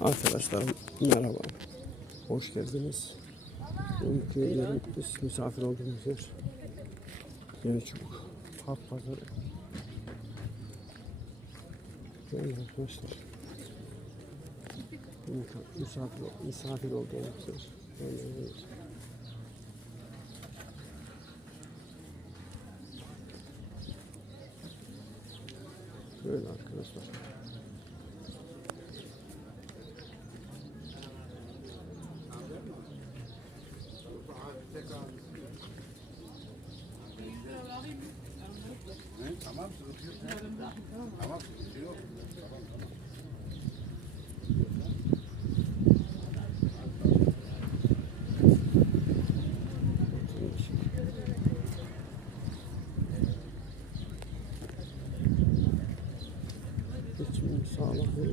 Arkadaşlarım merhaba. Hoş geldiniz. Bugünkü yerim biz misafir olduğumuz yer. Yeni Çubuk. Halk pazarı. Böyle arkadaşlar. Misafir, misafir olduğumuz yer. Böyle. Böyle arkadaşlar. Tamam sıkıntı yok. Tamam sıkıntı yok. Tamam tamam. Sağlıklı.